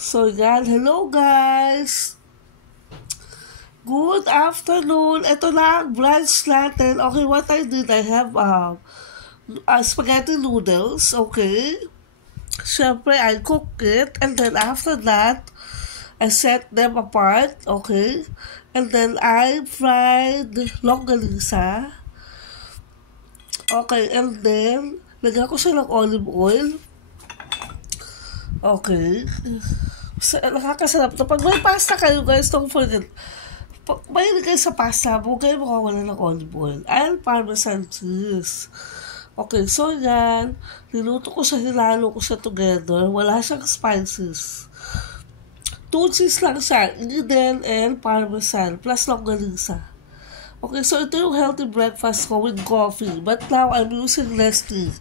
So yan, hello guys! Good afternoon! Ito na ang brunch natin. Okay, what I did, I have spaghetti noodles, okay? Siyempre, I cook it, and then after that, I set them apart, okay? And then I fried longganisa. Okay, and then, lagyan ko siya ng olive oil. Okay. Nakakasarap to. Pag may pasta kayo, guys, don't forget. Pag may kayo sa pasta, huwag kayo makawala ng olive oil. And parmesan cheese. Okay, so yan. Niluto ko siya, hinalo ko siya together. Wala siyang spices. 2 cheese lang siya. Eden and parmesan. Plus longganisa. Okay, so ito yung healthy breakfast ko with coffee. But now, I'm using less tea.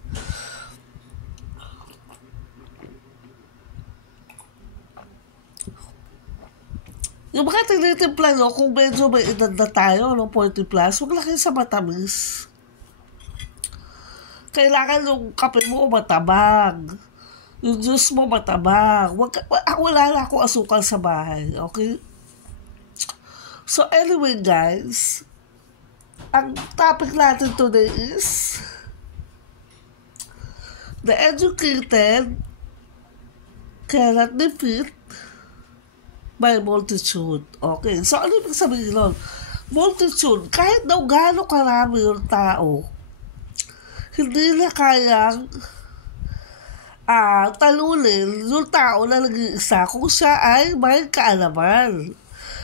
Yung mga tinitimpla nyo, kung medyo may edad na tayo, 40 plus, huwag lang kayo sa matamis. Kailangan yung kape mo matabang. Yung juice mo matabang. Wala na akong asukal sa bahay, okay? So anyway guys, ang topic natin today is the educated cannot defeat by multitude. Okay, so ano ibig sabihin nun? Multitude, kahit daw gaano karami yung tao, hindi na kayang talunin yung tao na nag-iisa kung siya ay may kaalaman.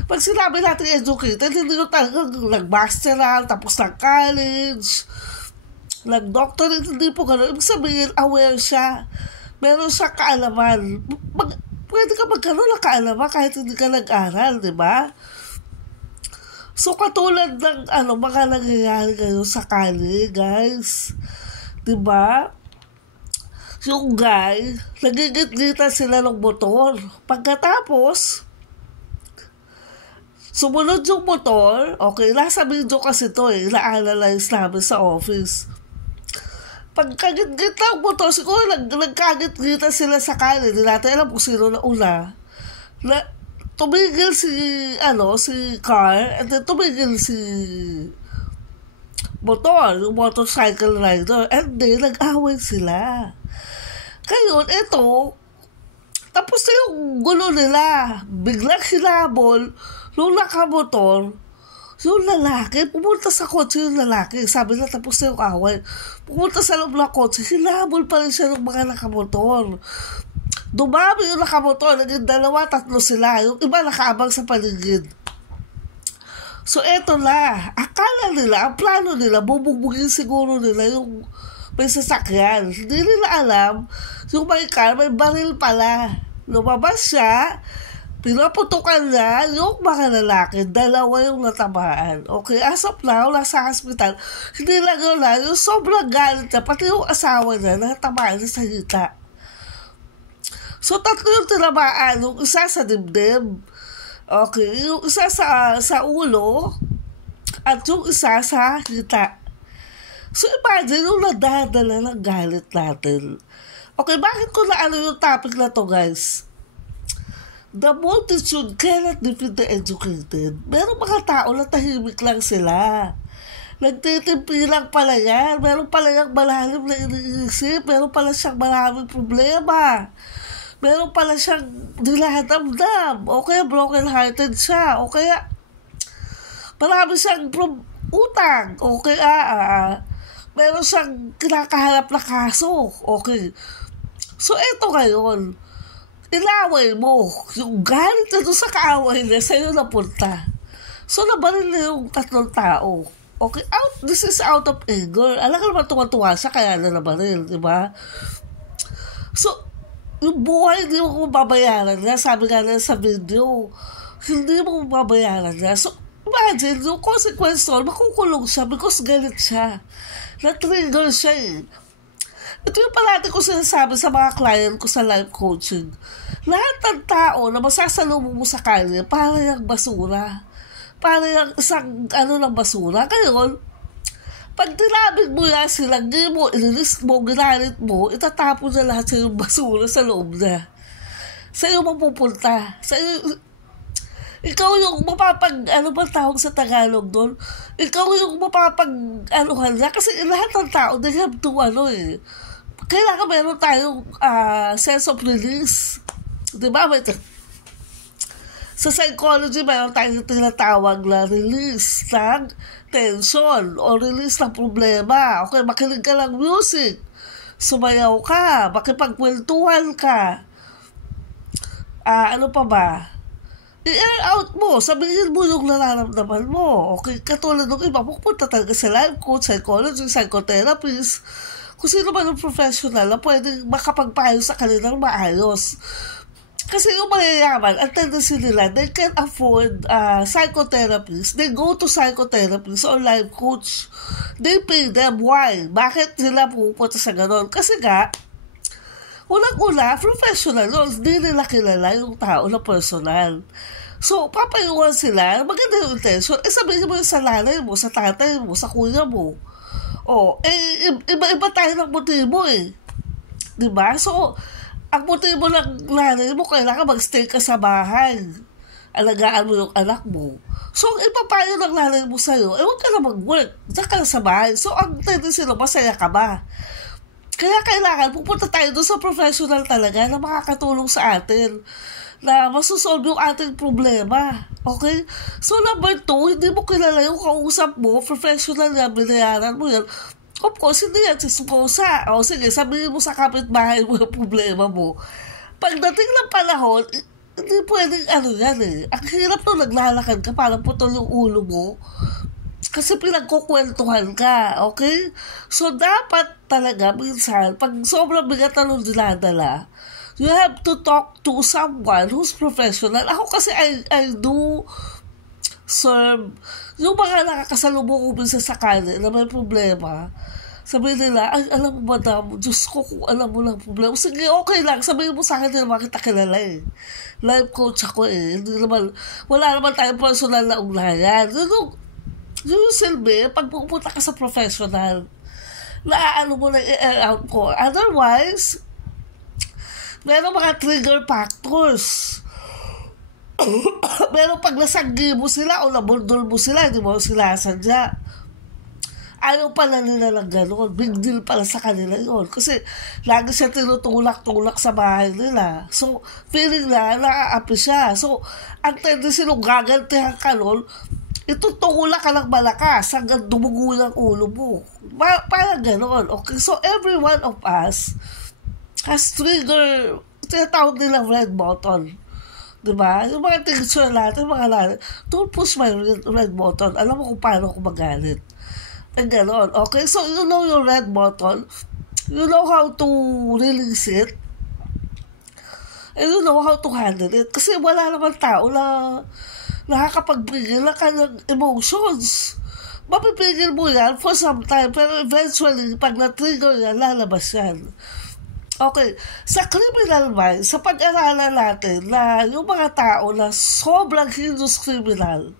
Pag sinabi natin educated, hindi yung talagang nag-masteral, tapos nag-college, nag-doctorate, hindi po gano'n. Ibig sabihin, aware siya. Meron siya kaalaman. Pwede ka magkaroon ng kaalaman kahit hindi ka nag-aral, di ba? So, katulad ng mga nangyayari ngayon sa kali, guys. Di ba? Yung guy, nagigit-gitan sila ng motor. Pagkatapos, sumunod yung motor, okay, nasa video kasi to na-analyze namin sa office. Pagkagit-git ng motor, siguro nagkagit-gitan sila sa kanin. Hindi natin alam kung sino na una. Tumigil si car, and then tumigil si motor, yung motorcycle rider, and then nag-away sila. Ngayon, ito, tapos na yung gulo nila. Biglang hinabol, nung nakamotor, yung lalaki, pumunta sa kotse yung lalaki. Sabi na tapos na yung away. Pumunta sa loob ng kotse, hinabol pa rin siya ng mga nakamotor. Dumami yung nakamotor, naging 2-3 sila. Yung iba nakaabang sa paligid. So eto na, akala nila, ang plano nila, bubugbugin siguro nila yung may sasakyan. Hindi nila alam, yung may car, may baril pala. Lumabas siya, pinaputukan niya yung mga lalaki, 2 yung natamaan. Okay, as of now, nasa hospital. Hindi lang yun na, yung sobrang galit niya, pati yung asawa niya, natamaan niya sa hita. So, 3 yung tinamaan, yung isa sa dibdib. Okay, yung isa sa ulo, at yung isa sa hita. So, imagine yung nadadala ng galit natin. Okay, bakit ko na yung topic na to, guys? The multitude cannot defeat the educated. Meron mga tao na tahimik lang sila. Nagtitimpi lang pala yan. Meron pala yung malalim na iniisip. Meron pala siyang maraming problema. Meron pala siyang dilahadamdam. O kaya broken-hearted siya. O kaya marami siyang utang. O kaya meron siyang kinakaharap na kaso. Okay. So, ito ngayon. Inaway mo. Yung galit na doon sa kaaway niya, sa'yo napunta. So, nabaril na yung 3 tao. Okay, this is out of anger. Alam ka naman tuwa-tuwa siya, kaya na nabaril, di ba? So, yung buhay, hindi mo babayaran niya. Sabi nga na sa video, hindi mo babayaran niya. So, imagine, yung consequence doon, makukulong siya because galit siya. Na-trigger siya eh. Ito yung palati ko sinasabi sa mga client ko sa life coaching. Lahat ng tao na masasalubong mo sa kanya, para yung basura. Para yung isang ng basura. Ngayon, pag tinabig mo yan sila, ilinis mo, ginalit mo, itatapon na lahat sa yung basura sa loob na. Sa'yo mapupunta. Ikaw yung ano ba tawag sa Tagalog doon? Ikaw yung anuhan na. Kasi lahat ng tao, they have to, kailangan meron tayong sense of release. Diba? Sa psychology, meron tayong tinatawag na release ng tension o release ng problema. Okay, makinig ka ng music. Sumayaw ka. Makipagkwentuhan ka. Ano pa ba? I-air out mo. Sabihin mo yung nararamdaman mo. Okay, katulad ng iba, pupunta talaga sa life coach, psychologist, psychotherapist. Kung sino man yung professional na pwedeng makapagpayo sa kanilang maayos. Kasi yung mayayaman, ang tendency nila, they can afford psychotherapists. They go to psychotherapists or life coach. They pay them. Why? Bakit sila pupunta sa ganon? Kasi nga, unang-una, professional yun. Hindi nila kilala yung tao na personal. So, papayuhan sila, maganda yung intention. Sabihin mo yung sa nanay mo, sa tatay mo, sa kuya mo. Iba-iba tayo ng motibo Diba? So, ang motibo ng nanay mo, kailangan mag-stay ka sa bahay. Alagaan mo yung anak mo. So, ang ipapayo ng nanay mo sa'yo, huwag ka na mag-work. Diyan ka na sa bahay. So, ang tendency na masaya ka ba? Kaya kailangan, pupunta tayo doon sa professional talaga na makakatulong sa atin na masusolve yung ating problema. Okay? So, number 2, hindi mo kilala yung kausap mo, professional na, binayaran mo yan. Of course, hindi yan sisposa. O sige, sabihin mo sa kapitbahay mo yung problema mo. Pagdating ng panahon, hindi pwedeng Ang hirap nung naglalakad ka, parang putol yung ulo mo. Kasi pinagkukwentuhan ka, okay? So, dapat talaga, minsan, pag sobrang bigat na nung dinadala, you have to talk to someone who's professional. Ako kasi, I do serve yung mga nakakasalubong ko minsan sa kanil na may problema. Sabihin nila, ay, alam mo madam, Diyos ko kung alam mo lang problema. Sige, okay lang. Sabihin mo sa akin, hindi naman kita kilala Life coach ako Hindi naman, wala naman tayong personal na ugnayan. Yung silbi, pag pupunta ka sa professional, ano mo na i-air out ko. Otherwise, meron mga trigger factors. Meron pag nasanggi mo sila o nabundol mo sila, hindi mo sila sadya. Ayaw pala nila lang gano'n. Big deal pala sa kanila yun. Kasi lagi siya tinutulak-tulak sa bahay nila. So, feeling na naaapi siya. So, ang tendency nung gagantihan ka nun, itutulak ka lang malakas hanggang dumugo ng ulo mo. Parang gano'n. Okay? So, every one of us has trigger, tinatawag nilang red button. Diba? Yung mga teacher natin, don't push my red button. Alam mo kung paano ako magalit. And gano'n. Okay? So, you know your red button. You know how to release it. And you know how to handle it. Kasi wala naman tao na nakakapagbigil na kanyang emotions. Mapipigil mo yan for some time, pero eventually, pag na-trigger yan, lalabas yan. Okay, sa criminal mind, sa pag-aralan natin na yung mga tao na sobrang heinous criminal,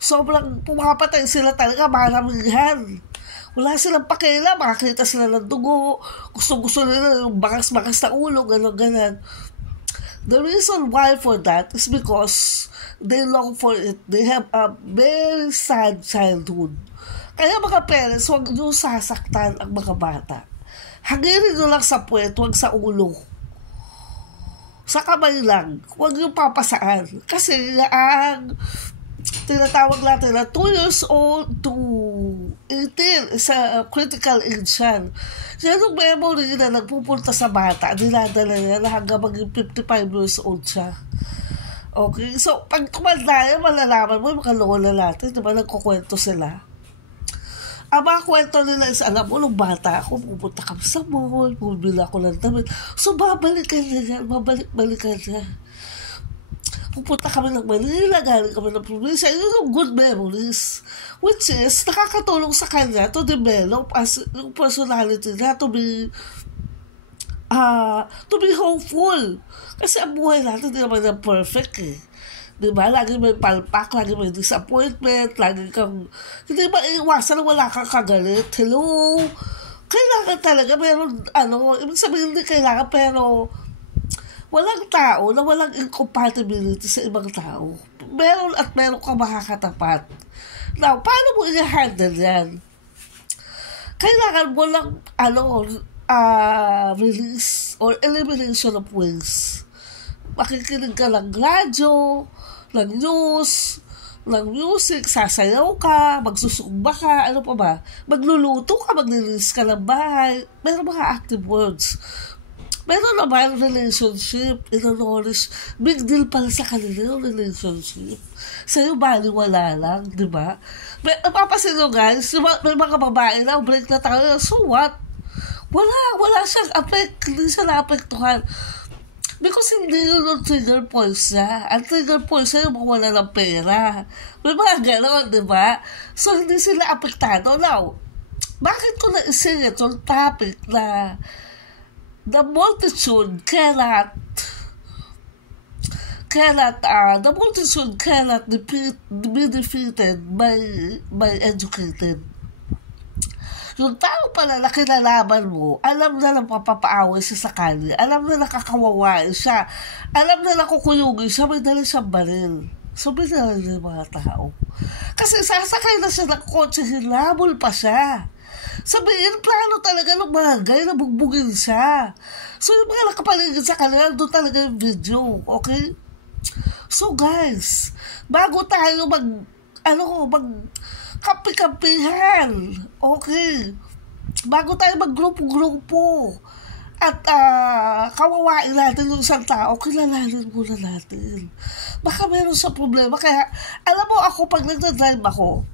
sobrang pumapatay sila talaga, maramihan. Wala silang pakialam, makakita sila ng dugo, gusto-gusto nila yung bakas-bakas na ulo, gano'n. The reason why for that is because they long for it. They have a very sad childhood. Kaya mga parents, huwag nyo sasaktan ang mga bata. Hangirin nyo lang sa puwet, huwag sa ulo. Sa kamay lang, huwag nyo papasaan. Kasi ang tinatawag natin na 2 years old to 18 is a critical age yan. Yan yung memory na nagpupunta sa bata, dinadala niya na hanggang maging 55 years old siya. Okay? So, pag tumanda yan, malalaman mo yung mga lola natin, diba, nagkukwento sila. Ang mga kwento nila is, alam mo, nung bata ako, pupunta kami sa mall, bumili ako ng damit. So, babalikan niya yan, babalik-balikan niya. Pupunta kami ng Manila, galing kami ng probinsya. Yun yung good memories. Which is, nakakatulong sa kanya to develop as yung personality na to be hopeful. Kasi ang buhay natin hindi naman na perfect Diba? Lagi may palpak, lagi may disappointment, lagi kang, hindi ba iwasan na wala kang kagalit? Hello? Kailangan talaga, meron, ibig sabihin hindi kailangan, pero walang tao na walang incompatibility sa ibang tao. Meron at meron kang makakatapat. Now, paano mo i-handle yan? Kailangan mo lang, release or elimination of waste. Makikinig ka ng radyo, ng news, ng music, sasayaw ka, magsusumba ka, ano pa ba? Magluluto ka, maglilinis ka ng bahay. Meron mga active words. Meron naman relationship, in-knowledge. Big deal pala sa kanila yung relationship. Sa'yo, baliwala lang, di ba? Napapasin nyo guys, may mga babae na, break na tayo, so what? Wala siyang affect, hindi siya naapektuhan. Because hindi yun yung trigger points niya. Ang trigger points niya yung mawala ng pera. May mga ganon, di ba? So, hindi sila apektado. Now, bakit ko na-ising itong topic na the multitude cannot be defeated by educated. Yung tao pala na kinalaban mo, alam na lang papapaaway siya sa kanya, alam na nakakawawain siya, alam na nakukuyugin siya, may dali siyang baril. So, binala niya yung mga tao. Kasi sasakay na siya ng kotse, hinabol pa siya. Sabihin, plano talaga ng bagay na bugbugin siya. So, yung mga nakapaligid sa kanila, doon talaga yung video, okay? So, guys, bago tayo kapi-kapihan, okay? Bago tayo maggrupo-grupo at kawawain natin yung isang tao, kilalanin muna natin. Baka meron sa problema. Kaya, alam mo ako, pag nagdadrive ako,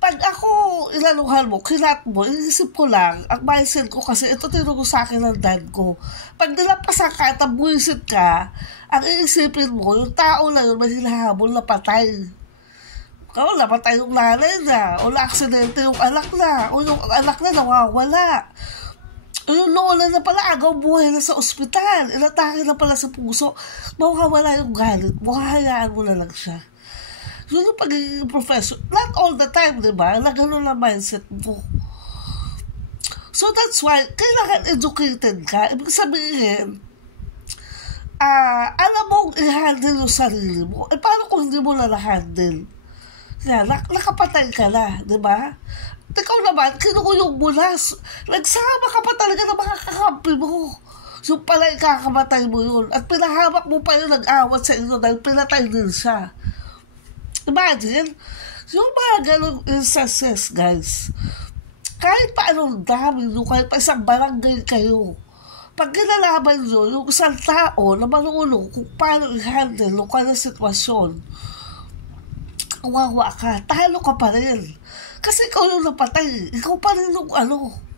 pag ako ilaluhan mo, kilat mo, inisip ko lang, ang mindset ko kasi, ito tinuro sa akin ng dad ko. Pag nilapasan ka at buwisit ka, ang iisipin mo, yung tao na yun, may hinahabol na patay. O napatay yung nanay na, o na-aksidente yung anak na, o yung anak na nawawala. O yung lola na pala, agaw buhay na sa ospital, inatake na pala sa puso, mawawala yung galit, hayaan mo na lang siya. Yun yung pagiging professor. Not all the time, di ba? Na gano'n na mindset mo. So that's why, kailangan educated ka. Ibig sabihin, alam mong i-handle yung sarili mo. Paano kung hindi mo na na-handle? Yan, nakapatay ka na, di ba? Ikaw naman, kinukuyog mo na. Nagsama ka pa talaga ng mga kakampi mo. Yung pala ikakamatay mo yun. At pinahamak mo pa yun, nag-awat sa inyo dahil pinatay din siya. Imagine, yung mga ganong instances, guys, kahit pa anong dami nyo, kahit pa isang barangay kayo, pag ginalaman nyo, yung isang tao na marunong kung paano i-handle yung kanyang sitwasyon, wawa ka, talo ka pa rin. Kasi ikaw yung napatay, ikaw pa rin yung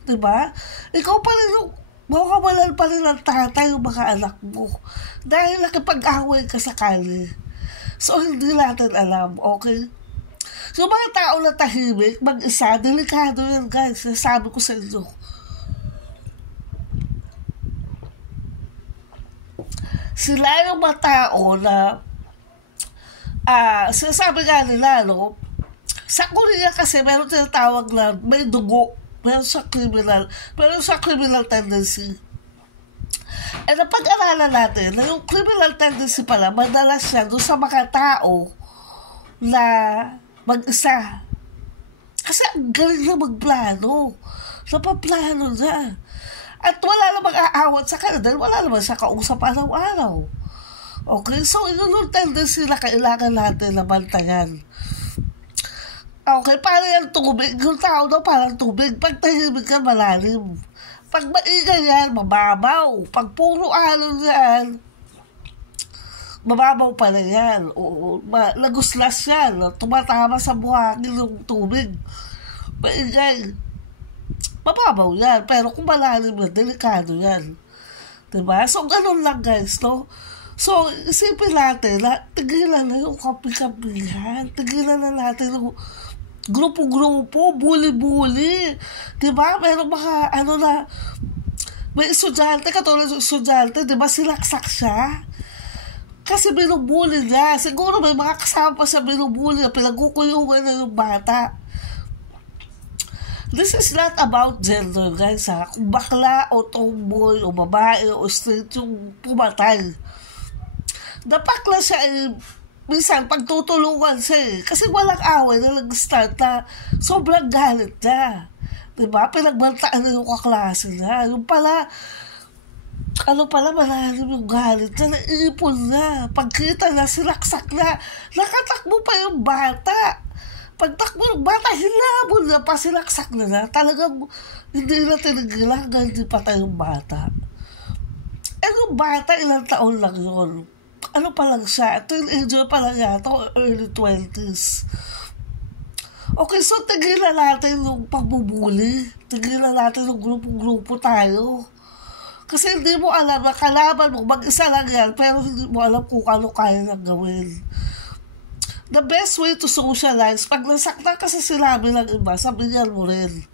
diba? Ikaw pa rin yung makawalan pa rin ng tatay yung mga anak mo. Dahil nakipag-away ka sa kanya. So, hindi natin alam, okay? So, mga tao na tahimik, mag-isa, delikado yan, guys. Sabi ko sa inyo. Sila yung mga tao na sinasabi nga nila, sa Korea kasi meron tinatawag na may dugo, meron sa criminal tendency. At napag-aralan natin na yung criminal tendency pala, madalas siya doon sa mga tao na mag-isa. Kasi ang galing na magplano. Napaplano niya. At wala namang aawat sa kanila dahil wala naman siya kausap araw-araw. Okay, so yun yung tendency na kailangan natin na bantayan. Okay, parang yung tubig. Yung tao daw parang tubig. Pag tahimik ka, malalim. Pag maingay yan, mababaw. Pag puro alon yan, mababaw pa rin yan. Naguslas yan. Tumatama sa buhangin yung tubig. Maingay. Mababaw yan. Pero kung malalim yan, delikado yan. Diba? So, ganun lang guys, no? So, isipin natin na tigilan na yung kapi-kapihan. Tigilan na natin yung grupo-grupo, bully-bully. Diba? Meron mga, may estudyante, katulad yung estudyante, diba, silaksak siya? Kasi binubuli niya. Siguro may mga kasama pa siya binubuli na pinagkukuyungan na yung bata. This is not about gender, guys, ha? Kung bakla o tomboy o babae o straight yung pumatay. Napakla siya minsan pagtutulungan siya kasi walang away na nag-start na sobrang galit na. Diba? Pinagbantaan na yung kaklase na. Yung pala, malalim yung galit na, naiipon na. Pagkita na, sinaksak na. Nakatakbo pa yung bata. Pagtakbo ng bata, hilabon na pa, sinaksak na. Talagang hindi na tinigilan hanggang hindi patay yung bata. Yung bata, ilang taon lang yun. Pa lang siya? Teenager pa lang yata, early 20s. Okay, so tigilan natin yung pagbubuli. Tigilan natin yung grupo-grupo tayo. Kasi hindi mo alam na kalaban mo, mag-isa lang yan, pero hindi mo alam kung ano kaya nang gawin. The best way to socialize, pag nasaktan ka sa sinabi ng iba, sabihin mo rin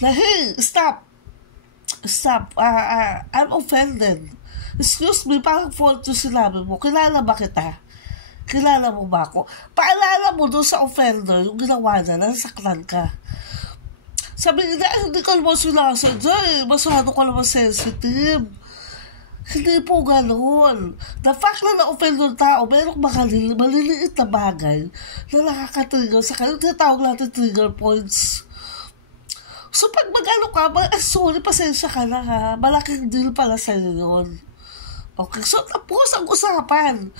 na, hey, stop, I'm offended. Excuse me, parang fault yung sinabi mo, kilala ba kita? Kilala mo ba ako? Paalala mo doon sa offender, yung ginawa na, nasaktan ka. Sabihin na, hindi ko naman sinasadya masyado ko naman sensitive. Hindi po ganoon. The fact na na-offend ng tao, merong maliliit na bagay na nakaka-trigger sa kanya. Tinatawag natin trigger points. So pag mag-ano ka, sorry, pasensya ka na ha. Malaking deal pala sa'yo yun. Okay, so tapos ang usapan.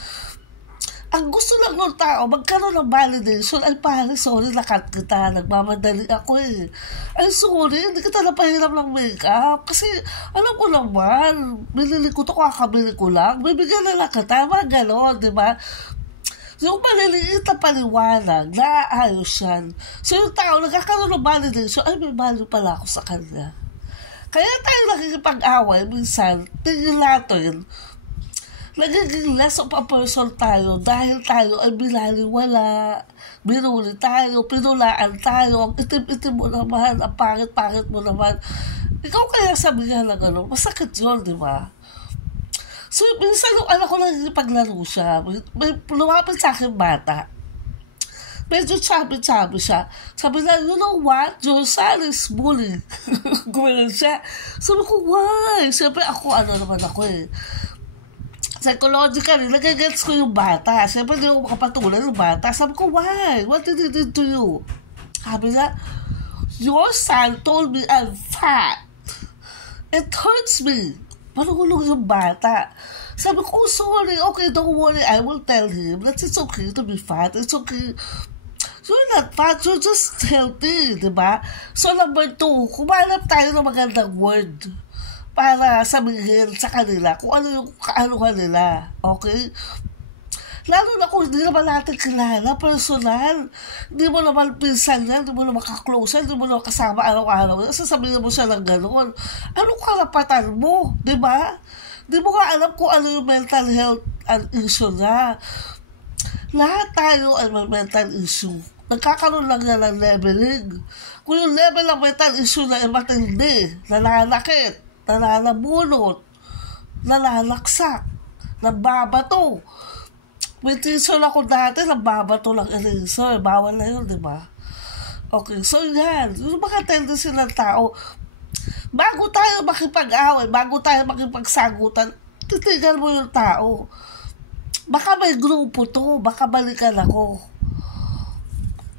Ang gusto lang ng tao, magkaroon ng validation, ay pare, sorry, nakat kita, nagmamadali ako Ay, sorry, hindi kita napahiram ng makeup. Kasi, alam ko naman, binili ko ito, kakabili ko lang, bibigyan na lang kita, mga gano'n, di ba? Yung maliliit na paliwanag, naaayos yan. So, yung tao, nagkakaroon ng validation, ay, may value pala ako sa kanya. Kaya tayo nakikipag-away, minsan, tingin natin, nagiging less of a person tayo dahil tayo ay binaliwala, binuli tayo, pinulaan tayo, ang itim-itim mo naman, ang pangit-pangit mo naman. Ikaw kaya sabihan na gano'n, masakit yun, di ba? So, minsan yung anak ko nagipaglaro siya, may lumapit sa akin bata. Medyo chubby siya. Sabi na, you know what? Your son is bullying. Gumanon siya. Sabi ko, why? Siyempre ako, naman ako psychologically, nagagets ko yung bata. Siyempre, hindi ko makapatulan yung bata. Sabi ko, why? What did he do to you? Sabi na, your son told me I'm fat. It hurts me. Malulog yung bata. Sabi ko, oh, sorry. Okay, don't worry. I will tell him that it's okay to be fat. It's okay. You're not fat. You're just healthy. Diba? So, number 2, kumalap tayo ng magandang word para sabihin sa kanila kung ano yung kaanuhan nila. Okay? Lalo na kung hindi naman natin kilala, personal. Hindi mo naman pinsan yan, hindi mo naman kaklose, hindi mo naman kasama araw-araw. Sasabihin mo siya ng gano'n. Anong karapatan mo? Diba? Di mo nga alam kung ano yung mental health and issue niya. Lahat tayo ay may mental issue. Nagkakaroon lang yan ng leveling. Kung yung level ng mental issue na ay matindi, nananakit, nananabunot, nananaksak, nababato. May teacher ako dati, nababato lang eraser. Bawal na yun, di ba? Okay, so yan. Yung mga tendency ng tao, bago tayo makipag-away, bago tayo makipagsagutan, titigan mo yung tao. Baka may grupo to, baka balikan ako.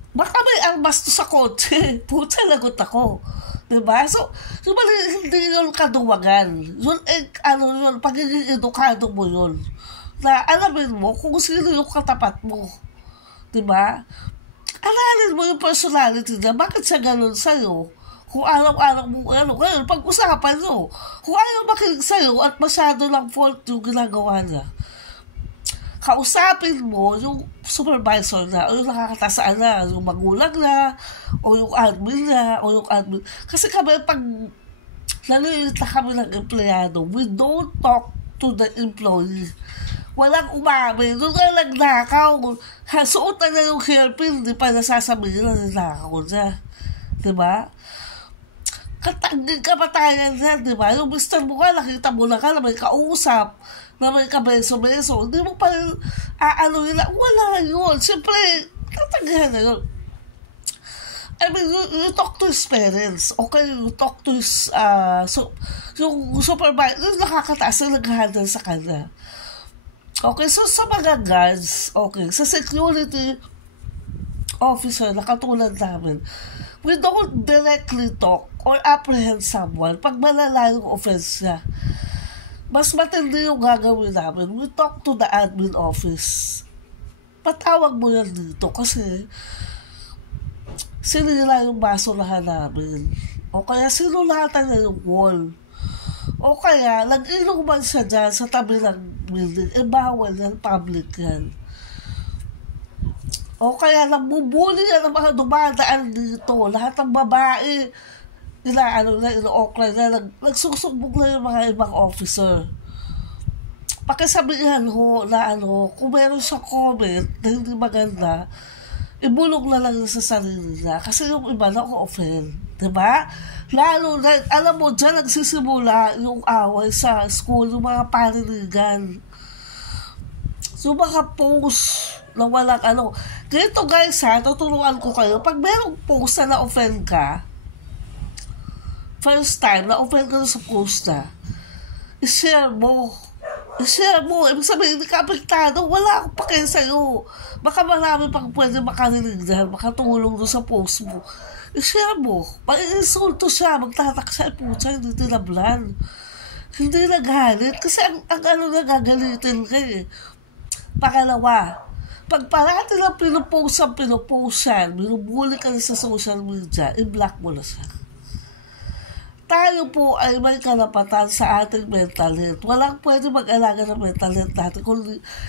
Baka may armas to sa kotse. Puta, lagot ako. Diba? So, hindi yun kaduwagan. Yun, pagiging edukado mo yun. Na alamin mo kung sino yung katapat mo. Diba? Aralin mo yung personality niya. Bakit siya ganun sa'yo? Kung araw-araw mo, ngayon, pag-usapan nyo. Kung ayaw makinig sa'yo at masyado lang fault yung ginagawa niya, kausapin mo yung supervisor na, o yung nakakatasaan na, yung magulang na, o yung admin. Kasi kami, pag nalilita kami ng empleyado, we don't talk to the employee. Walang umamin. Doon nga nagnakaw. Suot na yung hairpin, di pa nasasabihin na nagnakaw niya. Diba? Katangin ka pa tayo niya, diba? Yung mister mo ka, nakita mo na ka na may kausap, na may kabeso-beso, hindi mo pa wala yun. Siyempre, tatanggihan na yun. I mean, you talk to his parents, okay? You talk to his, yung supervisor, yung nakakataas na nag-handle sa kanya. Okay, so sa mga guards, okay, sa security officer na katulad namin, we don't directly talk or apprehend someone pag malala yung offense niya. Mas matindi yung gagawin namin. We talk to the admin office. Patawag mo yan dito kasi sinira yung basurahan namin. O kaya sinulatan na yung wall. O kaya nag-inuman siya dyan sa tabi ng building. Bawal yan, public yan. O kaya nabubuli yan ang mga dumadaan dito. Lahat ng babae, ino-okray na, nagsusumbog na yung mga ibang officer. Pakisabihan ho na kung meron siyang comment na hindi maganda, ibulog na lang sa sarili niya. Kasi yung iba na-offend. Diba? Lalo na, alam mo, dyan nagsisimula yung away sa school, yung mga paninigan. Yung mga post na walang Ganito guys ha, tuturuan ko kayo. Pag merong post na na-offend ka, first time, na-offend ka sa post na, i-share mo. I-share mo. Ibig sabihin, hindi ka apektado. Wala akong pake sa'yo. Baka marami pang pwede makarinig dahil makatulong doon sa post mo. I-share mo. Pag-insulto siya, magtatak siya, pucha, hindi tinablan. Hindi nagalit. Kasi ang nagagalitin ka eh. Pangalawa, pag parati lang pinupost yan, binubuli ka na sa social media, i-block mo na siya. Tayo po ay may karapatan sa ating mental health. Walang pwede mag-alaga ng mental health natin. Kung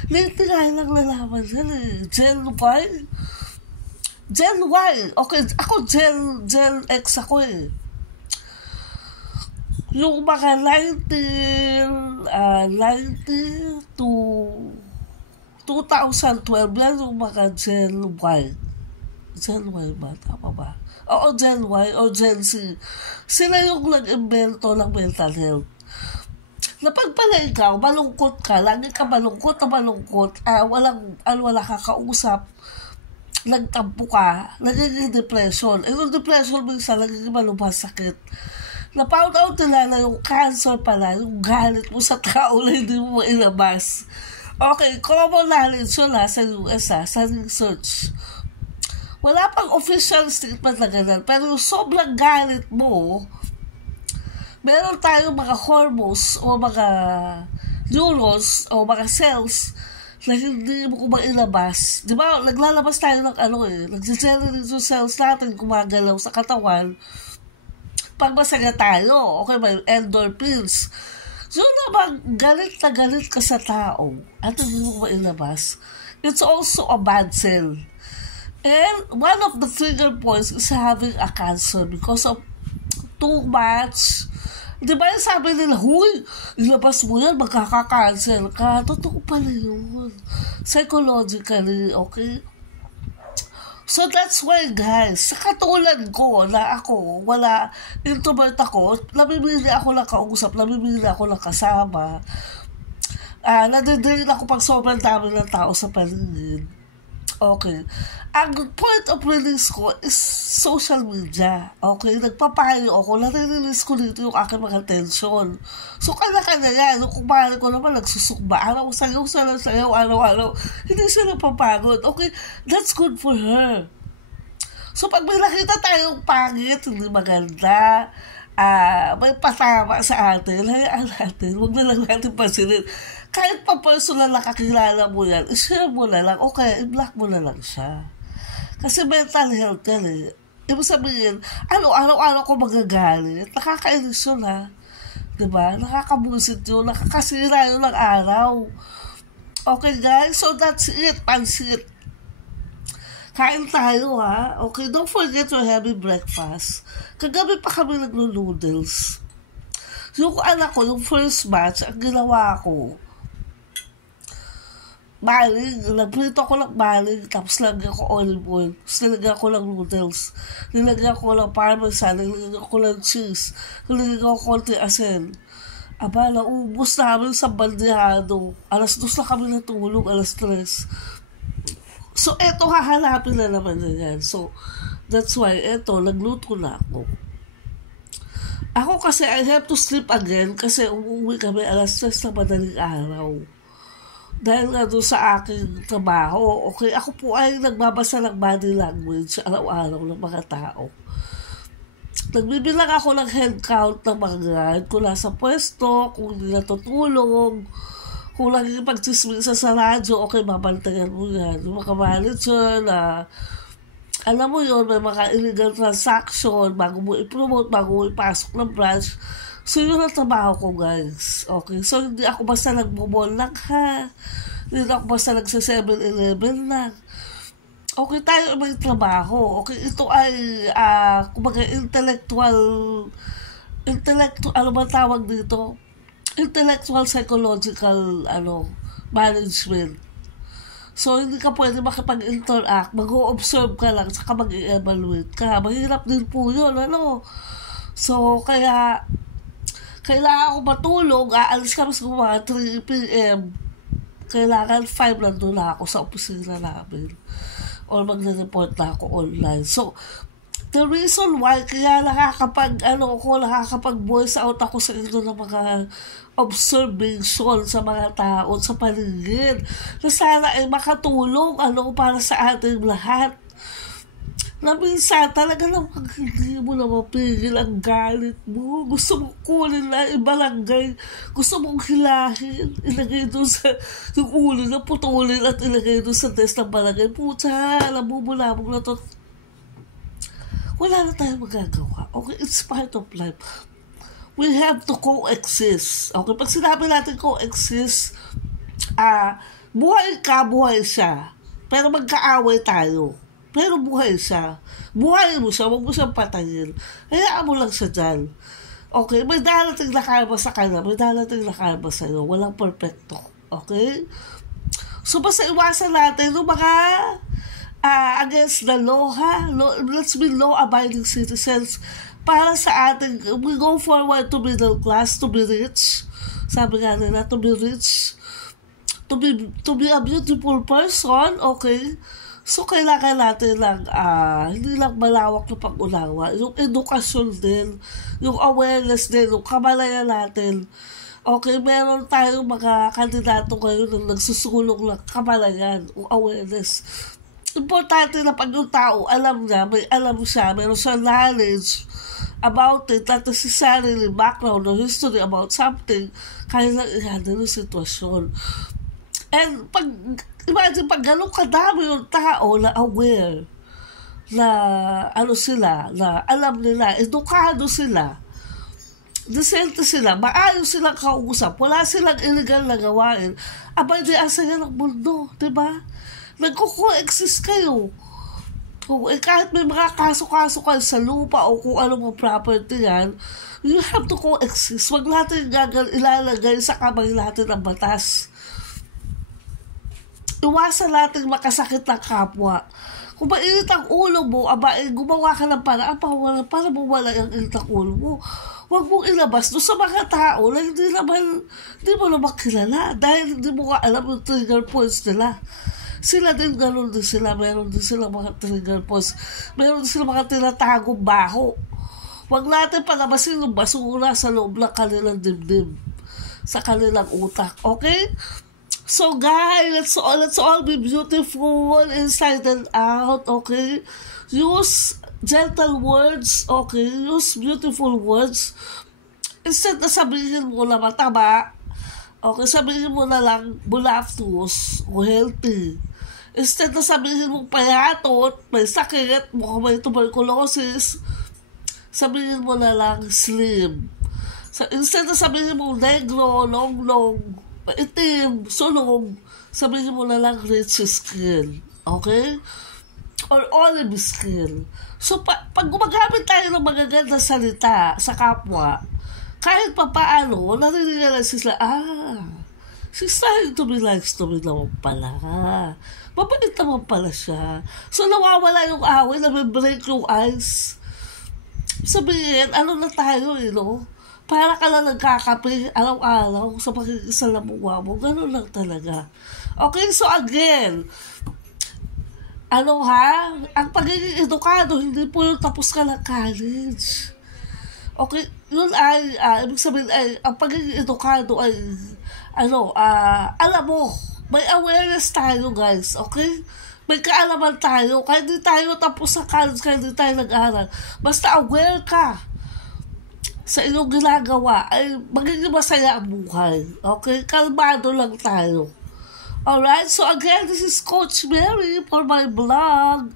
lately nga lang nalaman yan eh. Gen Y? Gen Y. Okay, ako Gen X ako eh. Yung mga 90 to 2012 yan yung mga Gen Y. Gen Y ba? Tama ba? Oo, Gen Y o Gen Z. Sila yung nag-invento ng mental health. Na pag pala ikaw, malungkot ka, lagi ka malungkot, wala ka kausap, nagtampo ka, nagiging depression. Yung depression minsan, nagiging malubhas sakit. Na-found out nila na yung cancer pala, yung galit mo sa tao na hindi mo mailabas. Okay, common knowledge yun sa US sa research. Wala pang official statement na ganun. Pero sobrang galit mo, meron tayong mga hormones o mga neurons o mga cells na hindi mo kumailabas. Di ba, naglalabas tayo ng nag-generate yung cells natin gumagalaw sa katawan pag masaya tayo. Okay, may endorphins. So naman, galit na galit ka sa tao at hindi mo kumailabas. It's also a bad cell. And one of the trigger points is having a cancer because of too much. Di ba yung sabi nila, huy, ilabas mo yan, magkaka-cancer ka. Totoo pala yun. Psychologically, okay? So that's why guys, sa katulad ko na ako, wala, introvert ako, namimili ako ng kausap, namimili ako ng kasama. Nadidrain ako pag sobrang dami ng tao sa paligid. Okay. Ang point of release ko is social media. Okay? Nagpapayo ako. Nare-release ko dito yung aking mga tension. So, kanya-kanya yan. Kung mahal ko naman, nagsusukba. Sayaw, araw-araw. Hindi siya napapagod. Okay? That's good for her. So, pag may nakita tayong pangit, hindi maganda, may patama sa atin, hayaan natin. Huwag na lang natin pansinin. Kahit pa personal na kakilala mo yan, i-share mo na lang, o kaya i-block mo na lang siya. Kasi mental health yan eh. Ibig sabihin, araw-araw ko magagalit, nakakainis yun ha. Diba? Nakakabusit yun, nakakasira yun ng araw. Okay guys, so that's it, pansit. Kain tayo ha. Okay, don't forget your heavy breakfast. Kagabi pa kami naglo-noodles. Yung anak ko, yung first batch, ang ginawa ko, maling, nagprito ko ng maling, tapos lagyan ko olive oil, tapos nilagyan ko ng noodles, nilagyan ko ng parmesan, nilagyan ko ng cheese, nilagyan ko konti asin. Aba, naubos namin sa bandihado. 2:00 na kami natulog, 3:00. So, eto hahanapin na naman na yan. So, that's why, eto, nagluto na ako. Ako kasi, I have to sleep again kasi umuwi kami alas 3 na madaling araw. Dahil nga doon sa aking trabaho, okay, ako po ay nagbabasa ng body language araw-araw ng mga tao. Nagbibilang ako ng head count ng mga guard kung nasa pwesto, kung hindi natutulong, kung lagi pagchismisa sa radyo, okay, babantayan mo yan. Yung mga manager na, alam mo yun, may mga illegal transaction, bago mo i-promote, bago mo ipasok ng branch. So, yun ang trabaho ko, guys. Okay, so hindi ako basta nagmumol lang, ha? Hindi ako basta nagsa-7-11 lang. Okay, tayo may trabaho. Okay, ito ay, kumbaga, intellectual, ano ba tawag dito? Intellectual psychological management. So, hindi ka pwede makipag-interact, mag-o-observe ka lang, saka mag-i-evaluate ka. Mahirap din po yun, So, kaya, kailangan ko matulog, aalis kami sa mga 3 p.m. Kailangan 5 nandun na ako sa opisina namin. Or mag-report na ako online. So, the reason why kaya nakakapag-voice out ako sa inyo ng mga observation sa mga tao sa paligid na sana ay makatulong para sa ating lahat. Na minsan talaga naman hindi mo na mapigil ang galit mo. Gusto mong kunin na ibalangay. Gusto mong hilahin. Ilagay doon sa yung ulo na putulin at ilagay doon sa desk ng balangay. Pucha, nabubulabog na to. Wala na tayong magagawa. Okay, it's part of life. We have to coexist. Okay, pag sinabi natin coexist, buhay ka, buhay siya. Pero magkaaway tayo. Pero buhay siya. Buhay mo siya, huwag mo siyang patayin. Hayaan mo lang siya dyan. Okay, may darating na karma sa kanya, may darating na karma sa'yo. Walang perfecto. Okay? So, basta iwasan natin yung mga against the law, ha? Let's be law-abiding citizens para sa ating, we go forward to middle class, to be rich. Sabi nga nila, to be rich. To be a beautiful person, okay? So, kailangan natin lang, hindi lang malawak na pag-unawa. Yung edukasyon din, yung awareness din, yung kamalayan natin. Okay, meron tayong mga kandidato ngayon na nagsusulong ng kamalayan, yung awareness. Importante na pag yung tao, alam niya, may alam siya, meron siya knowledge about it, not necessarily background or history about something, kaya lang i-handle yung sitwasyon. And imagine pag gano'ng kadami yung tao na aware, na sila, na alam nila, edukado sila, decente sila, maayos silang kausap, wala silang illegal na gawain, abay di asaya ng mundo, diba? Nagko-coexist kayo. Kahit may mga kaso-kaso kayo sa lupa o kung ano mga property yan, you have to coexist. Huwag natin ilalagay sa kamay natin ang batas. Iwasan natin makasakit ng kapwa. Kung mainit ang ulo mo, gumawa ka ng paraan para mawala yung init ang ulo mo. Huwag mong ilabas doon sa mga tao na hindi mo naman kilala dahil hindi mo ka alam yung trigger points nila. Sila din, gano'n din sila. Meron din sila mga trigger points. Meron din sila mga tinatagong baho. Huwag natin palabasin yung basura sa loob ng kanilang dibdib. Sa kanilang utak. Okay? So guys, let's all be beautiful inside and out, okay? Use gentle words, okay? Use beautiful words. Instead na sabihin mo na mataba, okay, sabihin mo na lang bulaftos o healthy. Instead na sabihin mo payatot, may sakit, mukhang may tuberculosis, sabihin mo na lang slim. So, instead na sabihin mo negro, long, itim, sunog, sabihin mo na lang rich skin. Okay? Or olive skin. So, pag gumagamit tayo ng magaganda salita sa kapwa, kahit pa paano, nare-realize sila, she's trying to be nice to me naman pala. Mabait naman pala siya. So, nawawala yung away, nabibreak yung ice. Sabihin, na tayo, para ka lang nagkakape araw-araw sa pakikisalamuha mo. Ganun lang talaga. Okay, so again, Ano ha? Ang pagiging edukado, hindi po yung tapos ka ng college. Okay, yun ay, ibig sabihin ay, ang pagiging edukado ay, alam mo, may awareness tayo guys, okay? May kaalaman tayo, kahit di tayo tapos sa college, kahit di tayo nag-aaral. Basta aware ka sa iyong ginagawa, ay magiging masaya ang buhay. Okay? Kalmado lang tayo. Alright, so again, this is Coach Mary for my blog.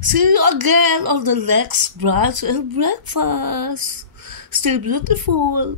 See you again on the next brunch and breakfast. Stay beautiful.